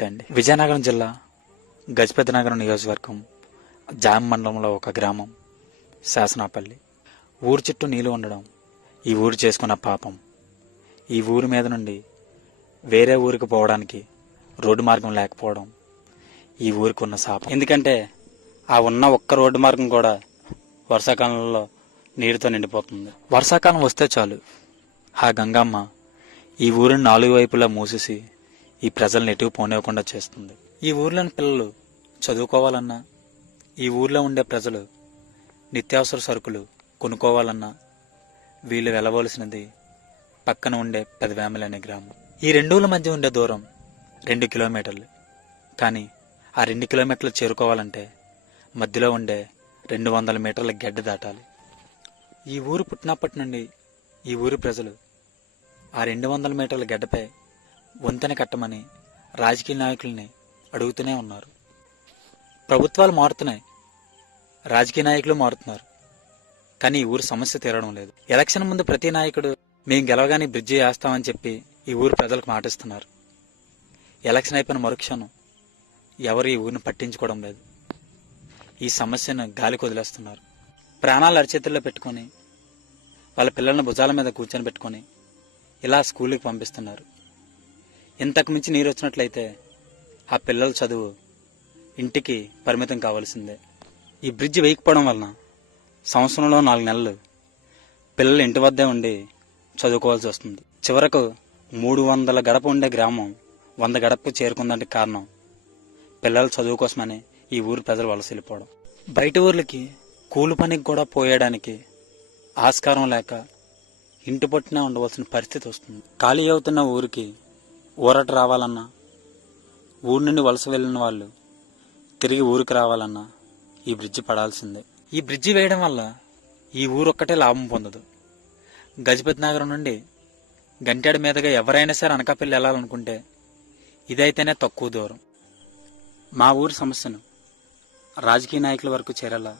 వచ్చాయండి. విజయనగరం జిల్లా గజపతినగరం నియోజకవర్గం జామ మండలంలో ఒక గ్రామం శాసనాపల్లి. ఊరు చుట్టూ నీళ్లు ఉండడం ఈ ఊరు చేసుకున్న పాపం. ఈ ఊరి మీద నుండి వేరే ఊరికి పోవడానికి రోడ్డు మార్గం లేకపోవడం ఈ ఊరికి ఉన్న శాపం. ఎందుకంటే ఆ ఉన్న ఒక్క రోడ్డు మార్గం కూడా వర్షాకాలంలో నీరుతో నిండిపోతుంది. వర్షాకాలం వస్తే చాలు ఆ గంగమ్మ ఈ ఊరిని 4 వైపులా మూసేసి ఈ ప్రజల్ని ఎటు పోనివ్వకుండా చేస్తుంది. ఈ ఊర్లోని పిల్లలు చదువుకోవాలన్నా, ఈ ఊర్లో ఉండే ప్రజలు నిత్యావసర సరుకులు కొనుక్కోవాలన్నా వీళ్ళు వెళ్ళవలసినది పక్కన ఉండే పెదవేమలి అనే గ్రామం. ఈ 2 ఊళ్ళ మధ్య ఉండే దూరం 2 కిలోమీటర్లు. కానీ ఆ 2 కిలోమీటర్లు చేరుకోవాలంటే మధ్యలో ఉండే 200 మీటర్ల గడ్డ దాటాలి. ఈ ఊరు పుట్టినప్పటి నుండి ఈ ఊరి ప్రజలు ఆ 200 మీటర్ల గడ్డపై వంతెన కట్టమని రాజకీయ నాయకుల్ని అడుగుతూనే ఉన్నారు. ప్రభుత్వాలు మారుతున్నాయి, రాజకీయ నాయకులు మారుతున్నారు, కానీ ఈ ఊరు సమస్య తీరడం లేదు. ఎలక్షన్ ముందు ప్రతి నాయకుడు మేము గెలవగానే బ్రిడ్జి వేస్తామని చెప్పి ఈ ఊరు ప్రజలకు మాటిస్తున్నారు. ఎలక్షన్ అయిపోయిన మరుక్షణం ఎవరు ఈ ఊరిని పట్టించుకోవడం లేదు. ఈ సమస్యను గాలికి వదిలేస్తున్నారు. ప్రాణాలు అరచేతుల్లో పెట్టుకొని వాళ్ళ పిల్లల్ని భుజాల మీద కూర్చొని పెట్టుకొని ఇలా స్కూల్కి పంపిస్తున్నారు. ఇంతకు మించి నీరు వచ్చినట్లయితే ఆ పిల్లల చదువు ఇంటికి పరిమితం కావాల్సిందే. ఈ బ్రిడ్జి వేయకపోవడం వలన సంవత్సరంలో 4 నెలలు పిల్లలు ఇంటి వద్దే ఉండి చదువుకోవాల్సి వస్తుంది. చివరకు 300 గడప ఉండే గ్రామం 100 గడపకు చేరుకుందంటే కారణం పిల్లల చదువు కోసమని ఈ ఊరు ప్రజలు వలస వెళ్ళిపోవడం. బయట ఊర్లకి కూలి పనికి కూడా పోయడానికి ఆస్కారం లేక ఇంటి పట్టునే ఉండవలసిన పరిస్థితి వస్తుంది. ఖాళీ అవుతున్న ఊరికి ఊరట రావాలన్నా, ఊరి నుండి వలస వెళ్ళిన వాళ్ళు తిరిగి ఊరికి రావాలన్నా ఈ బ్రిడ్జి పడాల్సిందే. ఈ బ్రిడ్జి వేయడం వల్ల ఈ ఊరు ఒక్కటే లాభం పొందదు. గజపతి నగరం నుండి గంటెడ మీదుగా ఎవరైనా సరే అనకాపల్లి వెళ్ళాలనుకుంటే ఇదైతేనే తక్కువ దూరం. మా ఊరి సమస్యను రాజకీయ నాయకుల వరకు చేరేలా